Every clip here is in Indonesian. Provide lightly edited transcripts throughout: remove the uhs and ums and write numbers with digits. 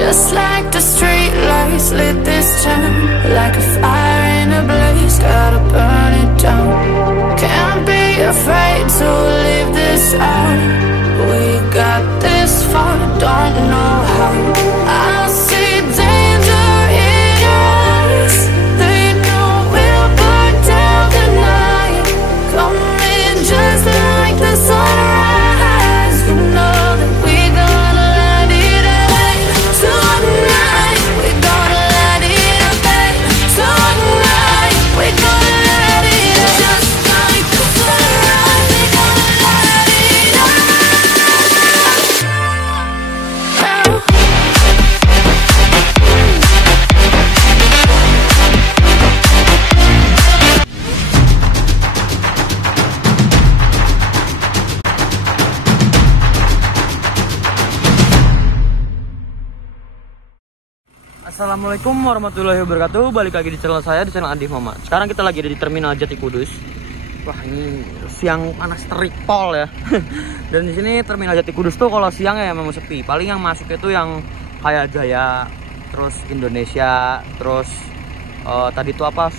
Just like the street lights lit this town, like a fire in a blaze, gotta burn it down. Can't be afraid to leave this out. We got this far, don't know how. I see danger in your eyes. They know we'll burn down the night. Coming just like the sunrise. You know that we gonna let it out tonight. We gonna let it out tonight. We gonna let it out just like the sunrise. We gonna let it out now. Assalamualaikum warahmatullahi wabarakatuh. Balik lagi di channel saya, di channel Andi Mama. Sekarang kita lagi ada di Terminal Jati Kudus. Wah, ini siang panas terik pol ya. Dan di sini Terminal Jati Kudus tuh kalau siang ya memang sepi. Paling yang masuk itu yang kayak Jaya, terus Indonesia, terus tadi itu apa?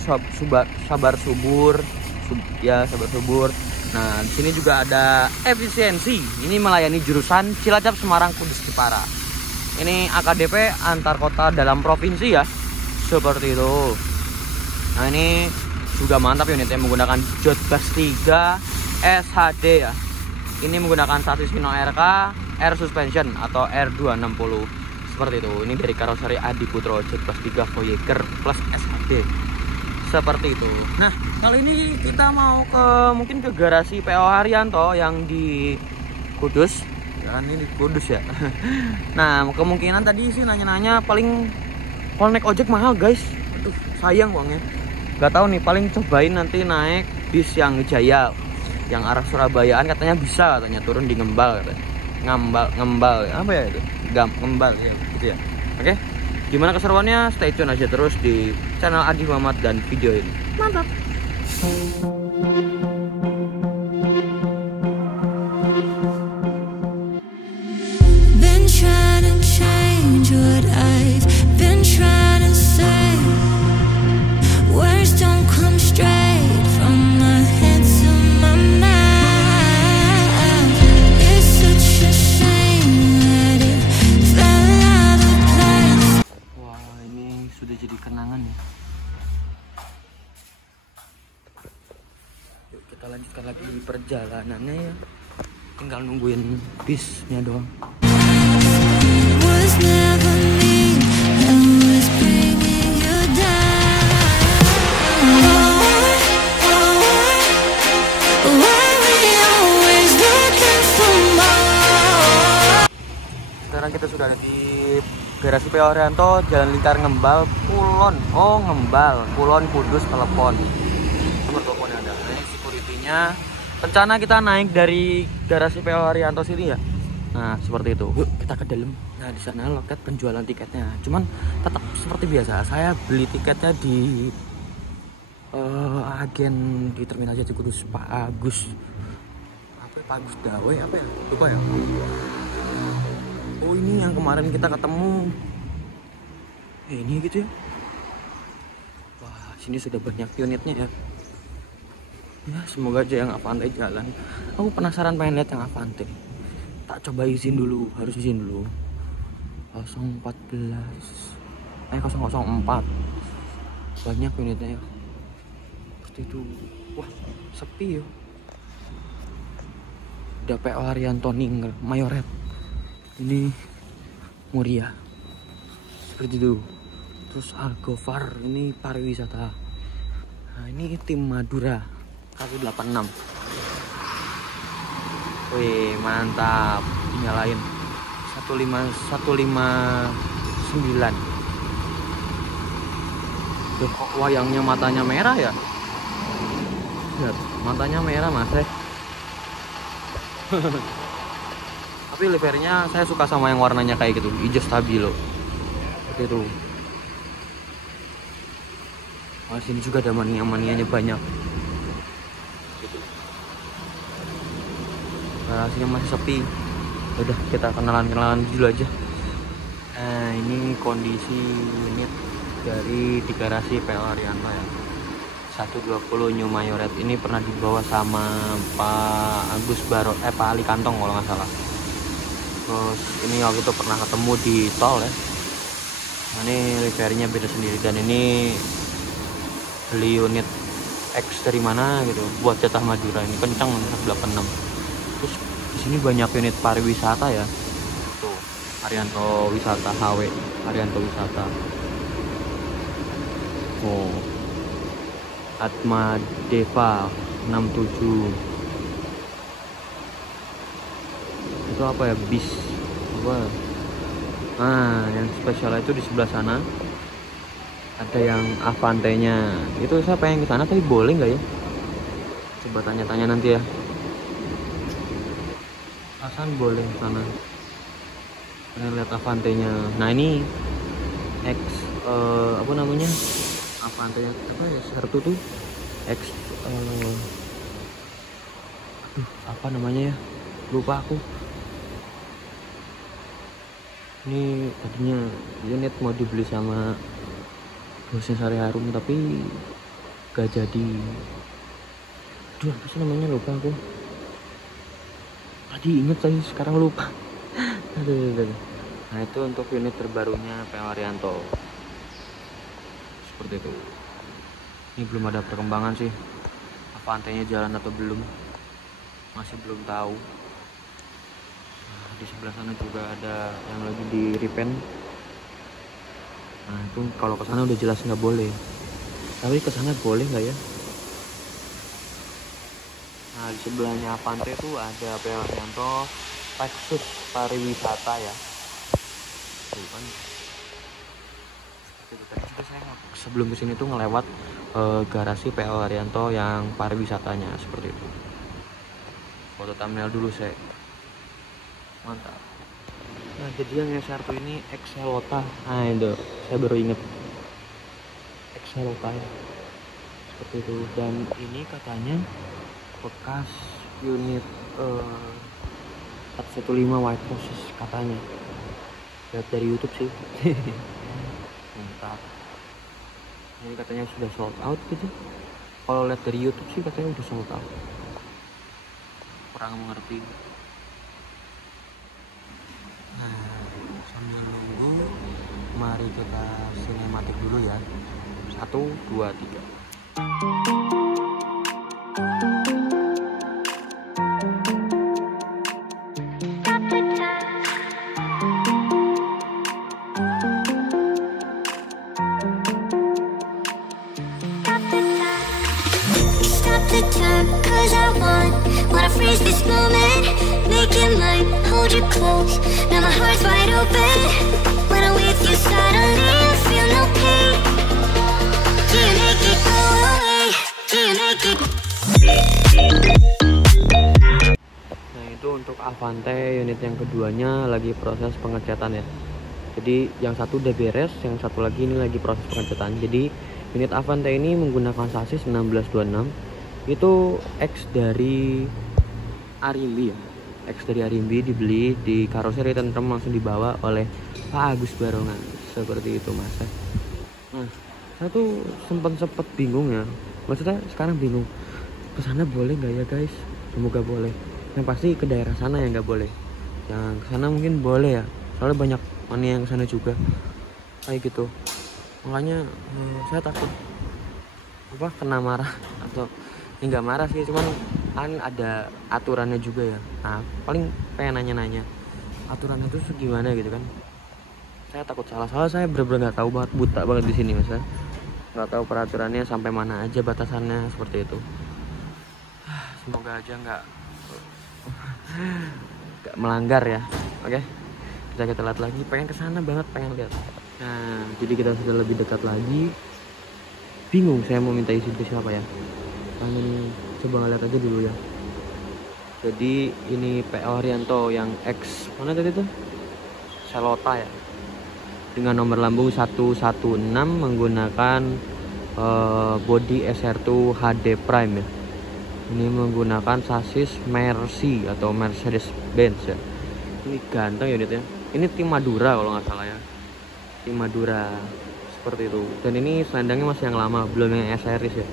Sabar Subur. Sabar Subur. Nah, di sini juga ada efisiensi. Ini melayani jurusan Cilacap, Semarang, Kudus, Jepara. Ini AKDP antar kota dalam provinsi ya, seperti itu. Nah, ini juga mantap unitnya, menggunakan Jotbus 3 SHD ya. Ini menggunakan sasis Hino RK Air Suspension atau R260 seperti itu. Ini dari karoseri Adi Putro Jotbus 3 Voyager plus SHD seperti itu. Nah, kali ini kita mau mungkin ke garasi PO Haryanto yang di Kudus. Kan ini Kudus ya. Nah, kemungkinan tadi sih nanya-nanya paling kalau naik ojek mahal guys. Aduh, sayang uangnya. Gak tahu nih, paling cobain nanti naik bis yang Jaya, yang arah Surabayaan katanya bisa, katanya turun di Ngembal katanya. Ngembal apa ya itu? Ngembal ya, gitu ya. Oke. Gimana keseruannya? Stay tune aja terus di channel Adi Muhammad dan video ini. Mantap. What I've been trying to say, words don't come straight from my head to my mouth. It's such a shame that it fell out of place. Wah, ini sudah jadi kenangan ya. Yuk kita lanjutkan lagi perjalanannya ya. Tinggal nungguin bisnya doang. Was never me that was bringing you down. Why we always looking for more? Sekarang kita sudah ada di garasi PO Haryanto, Jalan Lingkar Ngembal, Kulon. Oh, Ngembal, Kulon, Kudus, telepon. Nomor teleponnya ada. Ini security-nya. Rencana kita naik dari garasi PO Haryanto sini ya. Nah, seperti itu. Yuk kita ke dalam. Nah, di sana loket penjualan tiketnya. Cuman tetap seperti biasa, saya beli tiketnya di agen di Terminal Jati Kudus, Pak Agus. Apa ya, Pak Agus Dawe apa ya? Lupa ya. Oh, ini yang kemarin kita ketemu. Ini gitu ya. Wah, sini sudah banyak unitnya ya. Ya, semoga aja yang Avante jalan. Aku penasaran pengen lihat yang Avante. Tak coba izin dulu, harus izin dulu. 004 banyak unitnya ya. Seperti itu. Wah, sepi ya. Udah PO Haryanto Ningrat Mayoret. Ini Muria. Seperti itu. Terus Algofar, ini pariwisata. Nah, ini tim Madura K86. Wih, mantap. Nyalain 15159. Tuh, kok wayangnya matanya merah ya? Lihat, matanya merah mas. Tapi livernya saya suka sama yang warnanya kayak gitu, hijau stabilo. Seperti itu. Oh, sini juga ada mania-manianya banyak. Garasinya masih sepi. Udah, kita kenalan dulu aja. Nah, ini kondisi unit dari di garasi PL Arianto ya. 120 New Mayoret ini pernah dibawa sama Pak Agus Baro, Pak Ali Kantong kalau nggak salah. Terus ini waktu itu pernah ketemu di tol ya. Nah, ini liverynya beda sendiri, dan ini beli unit X dari mana gitu buat jatah Madura. Ini kencang 186. Terus di sini banyak unit pariwisata ya. Tuh, Arianto Wisata HW, Arianto Wisata. Oh, Atma Deva 67. Itu apa ya, bis apa? Nah, yang spesial itu di sebelah sana ada yang Avante-nya. Itu saya pengen ke sana, tapi boleh nggak ya? Coba tanya-tanya nanti ya. Asan boleh ke sana. Pengen lihat Avante-nya. Nah, ini X apa namanya? Avante-nya apa ya? Sertu tuh X aduh, apa namanya ya? Lupa aku. Ini tadinya unit mau dibeli sama bosnya Sari Harum, tapi gak jadi. Aduh, apa sih namanya, lupa aku. Tadi inget saya, sekarang lupa. Aduh. Nah, itu untuk unit terbarunya PL Arianto. Seperti itu. Ini belum ada perkembangan sih. Apa antenya jalan atau belum, masih belum tahu. Di sebelah sana juga ada yang lagi di repaint. Nah, itu kalau ke sana udah jelas nggak boleh. Tapi ke sana boleh nggak ya? Nah, di sebelahnya Avante itu ada PL Arianto Lexus pariwisata ya. Tuh kan. Tadi juga saya sebelum kesini tuh ngelewat garasi PL Arianto yang pariwisatanya seperti itu. Foto thumbnail dulu saya. Mantap. Nah, jadi yang SR2 ini Excelota. Nah, itu saya baru inget Excelota ya. Seperti itu. Dan ini katanya bekas unit 415 white process katanya. Lihat dari YouTube sih. Mantap. Ini katanya sudah sold out gitu. Kalau lihat dari YouTube sih katanya udah sold out. Kurang mengerti. Nah, sambil nunggu, mari kita sinematik dulu ya. 1, 2, 3. Stop the time, 'cause I wanna freeze this moment, make it mine, hold you close. Now my heart's wide open. When I'm with you, suddenly I feel no pain. Do you make it go away? Do you make it? Nah, itu untuk Avante unit yang keduanya lagi proses pengecatan ya. Jadi yang satu udah beres, yang satu lagi ini lagi proses pengecatan. Jadi unit Avante ini menggunakan sasis 1626. Itu X dari Arimbi ya. X dari Arimbi dibeli di karoseri tentrem, langsung dibawa oleh Pak Agus Barongan. Seperti itu Mas. Nah, saya tuh sempet bingung ya. Maksudnya sekarang bingung. Kesana boleh nggak ya guys? Semoga boleh. Yang pasti ke daerah sana yang nggak boleh. Yang kesana mungkin boleh ya. Soalnya banyak mania yang kesana juga. Kayak gitu. Makanya saya takut apa kena marah, atau nggak marah sih, cuman kan ada aturannya juga ya. Nah, paling pengen nanya-nanya aturannya itu gimana gitu kan. Saya takut salah, soalnya saya bener-bener nggak tahu banget, buta banget di sini Mas. Nggak tahu peraturannya sampai mana aja, batasannya seperti itu. Semoga aja nggak melanggar ya. Oke, kita lihat lagi, pengen kesana banget, pengen lihat. Nah, jadi kita sudah lebih dekat lagi. Bingung saya mau minta izin ke siapa ya. Pengen coba ngeliat aja dulu ya. Jadi ini PL Arianto yang X mana tadi tuh? Excelota ya. Dengan nomor lambung 116 menggunakan body SR2 HD Prime ya. Ini menggunakan sasis Mercy atau Mercedes Benz ya. Ini ganteng ya unitnya. Ini tim Madura kalau nggak salah ya, tim Madura seperti itu. Dan ini selendangnya masih yang lama, belum yang S series ya,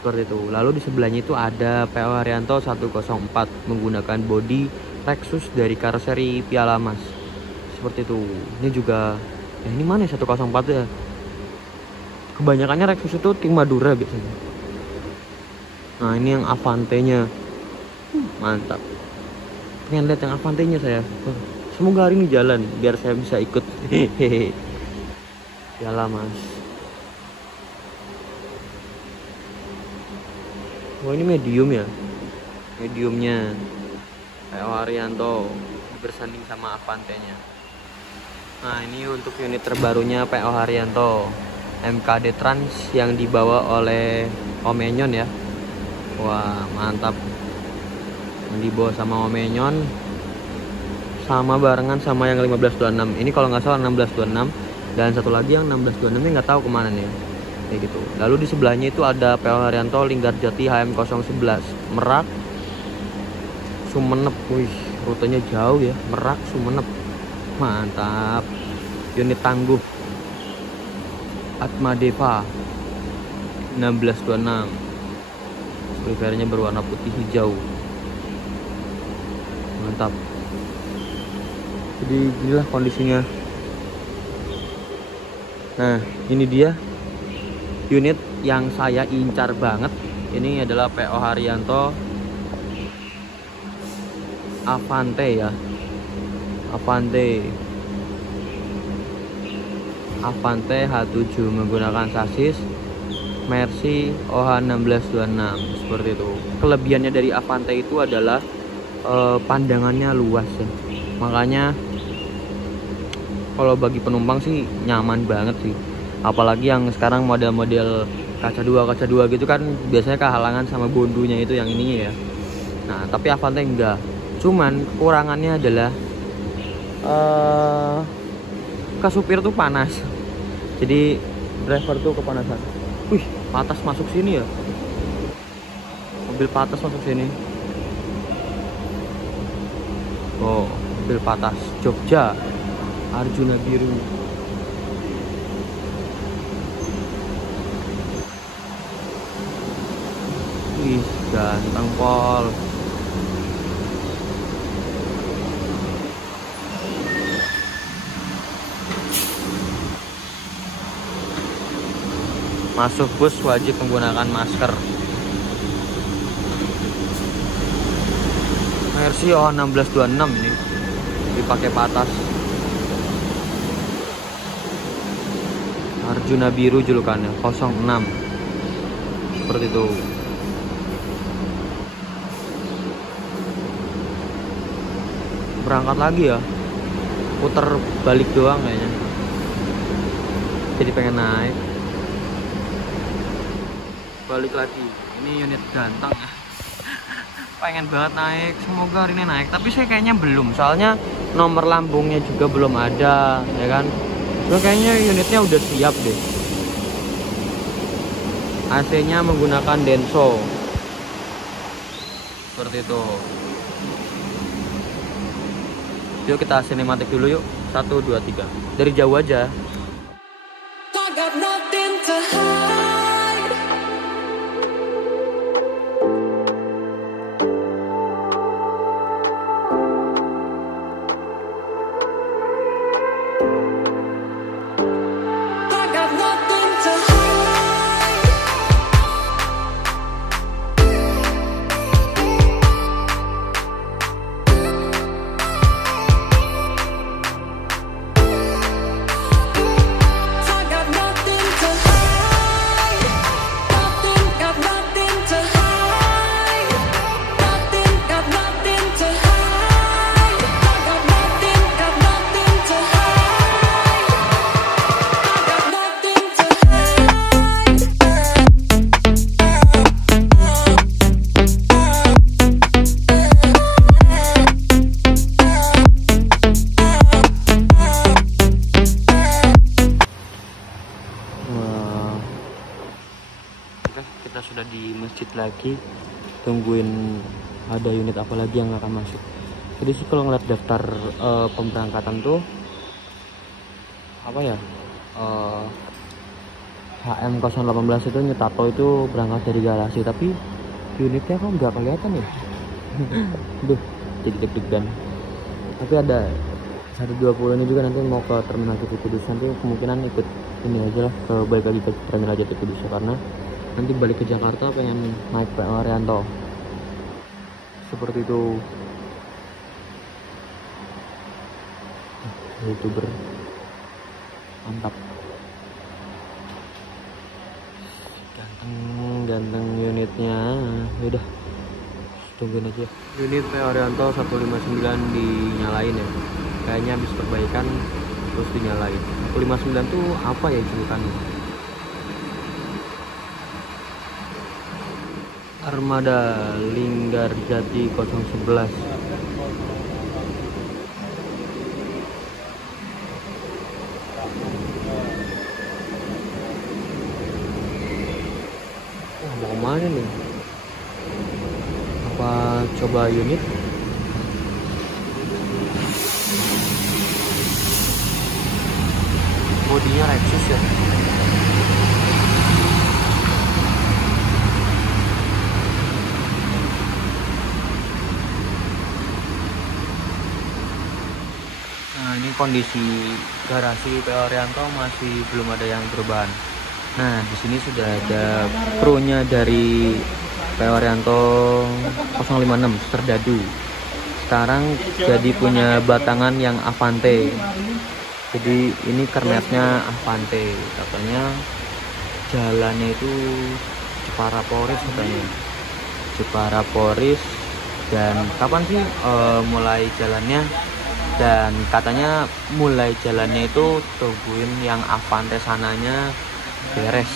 seperti itu. Lalu di sebelahnya itu ada PO Haryanto 104 menggunakan bodi Lexus dari karoseri Piala Mas, seperti itu. Ini juga ini mana 104 ya, kebanyakannya Lexus itu tim Madura biasanya. Nah ini yang Avante-nya, mantap. Pengen lihat yang Avante-nya saya. Semoga hari ini jalan biar saya bisa ikut. Hehehe. Piala Mas. Oh ini medium ya, mediumnya PO Haryanto bersanding sama Avante-nya. Nah ini untuk unit terbarunya PO Haryanto MKD Trans yang dibawa oleh Om Enyon ya. Wah mantap, yang dibawa sama Om Enyon, sama barengan sama yang 1526. Ini kalau nggak salah 1626, dan satu lagi yang 1626 ini nggak tahu kemana nih ya, kayak gitu. Lalu di sebelahnya itu ada PO Haryanto Linggarjati HM011 Merak Sumenep. Wih rutenya jauh ya, Merak Sumenep, mantap. Unit tangguh Atma Deva 1626, spoilernya berwarna putih hijau, mantap. Jadi inilah kondisinya. Nah ini dia unit yang saya incar banget. Ini adalah PO Haryanto Avante ya, Avante H7 menggunakan sasis Mercy OH1626, seperti itu. Kelebihannya dari Avante itu adalah pandangannya luas ya, makanya kalau bagi penumpang sih nyaman banget sih. Apalagi yang sekarang model-model kaca 2 gitu kan biasanya kehalangan sama bondunya itu yang ininya ya. Nah tapi Avante enggak, cuman kekurangannya adalah ke supir tuh panas, jadi driver tuh kepanasan. Wih patas masuk sini ya, mobil patas masuk sini. Oh mobil patas Jogja Arjuna Biru. Wih ganteng pol. Masuk bus wajib menggunakan masker. Mercy OH1626 ini dipakai patas. Arjuna Biru julukannya 06, seperti itu. Berangkat lagi ya, puter balik doang kayaknya, jadi pengen naik. Balik lagi, ini unit ganteng ya. Pengen banget naik, semoga hari ini naik, tapi saya kayaknya belum, soalnya nomor lambungnya juga belum ada ya kan. So kayaknya unitnya udah siap deh. AC nya menggunakan Denso, seperti itu. Yuk kita sinematik dulu yuk, 1, 2, 3 dari jauh aja. Kita sudah di masjid lagi, tungguin ada unit apa lagi yang akan masuk. Jadi sih kalau ngeliat daftar pemberangkatan tuh apa ya, HM018 itu Nyetato itu berangkat dari garasi, tapi unitnya kok nggak kelihatan ya. Duh, jadi deg-degan. Tapi ada 120 ini juga nanti mau ke Terminal Jati Kudus, nanti kemungkinan ikut ini aja lah, balik lagi ke Terminal Jati Kudus ya, karena nanti balik ke Jakarta pengen naik PO Haryanto seperti itu. YouTuber mantap, ganteng unitnya. Yaudah, tungguin aja. Unit PO Haryanto 159 dinyalain ya, kayaknya habis perbaikan terus dinyalain. 159 tuh apa ya julukannya? Armada Linggarjati 011. Mau kemana nih? Apa coba unit? Bodinya Lexus ya. Nah, ini kondisi garasi PO Haryanto masih belum ada yang perubahan. Nah, di sini sudah ada krunya dari PO Haryanto 056 Serdadu. Sekarang jadi punya batangan yang Avante. Jadi ini kernetnya Avante. Katanya jalannya itu Jepara Poris katanya. Jepara Poris, dan kapan sih mulai jalannya? Dan katanya mulai jalannya itu tungguin yang Avante sananya beres,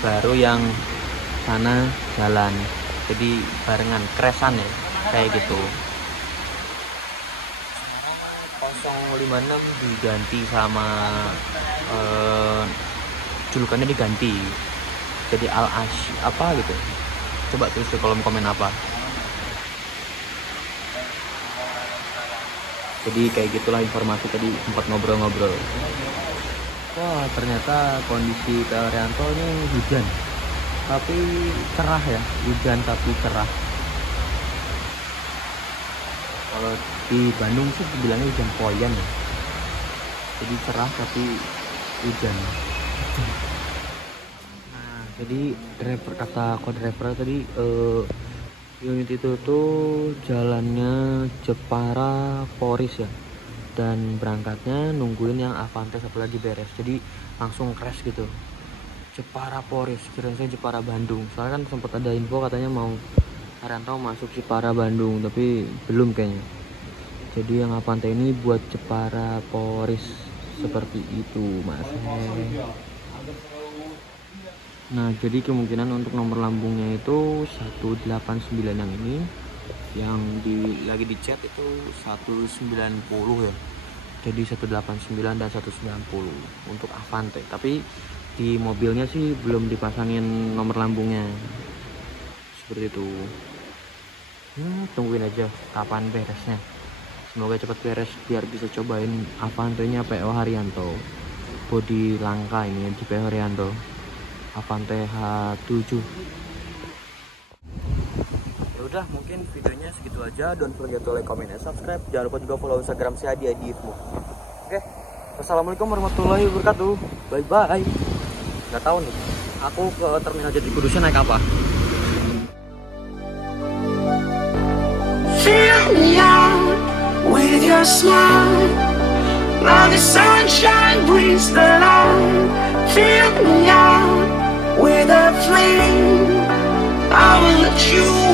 baru yang sana jalan. Jadi barengan, kresan ya, kayak gitu. 056 diganti sama julukannya diganti jadi Al-Ash apa gitu. Coba tulis di kolom komen apa. Jadi kayak gitulah informasi tadi, sempat ngobrol-ngobrol. Wah, ternyata kondisi PO Haryanto ini hujan tapi cerah ya, hujan tapi cerah. Kalau di Bandung sih dibilangnya hujan poyan ya, jadi cerah tapi hujan. Nah, jadi kata co-driver tadi unit itu tuh jalannya Jepara Poris ya, dan berangkatnya nungguin yang Avante satu lagi beres, jadi langsung crash gitu. Jepara Poris, kira-kira Jepara Bandung, soalnya kan sempat ada info katanya mau Haryanto masuk Jepara Bandung, tapi belum kayaknya. Jadi yang Avante ini buat Jepara Poris, seperti itu mas. Nah, jadi kemungkinan untuk nomor lambungnya itu 189 yang ini, yang lagi di chat itu 190 ya. Jadi 189 dan 190 untuk Avante. Tapi di mobilnya sih belum dipasangin nomor lambungnya. Seperti itu. Nah, tungguin aja kapan beresnya. Semoga cepat beres biar bisa cobain Avante-nya PO Haryanto. Bodi langka ini di PO Haryanto. Avante H7. Ya udah, mungkin videonya segitu aja. Don't forget to like, comment, and subscribe. Jangan lupa juga follow Instagram si Adi Aditmu. Oke. Wassalamualaikum warahmatullahi wabarakatuh. Bye bye. Nggak tahu nih, aku ke Terminal Jati Kudusnya naik apa? Fill me out with your smile. Now the sunshine brings the light. Fill me out with a flame. I will let you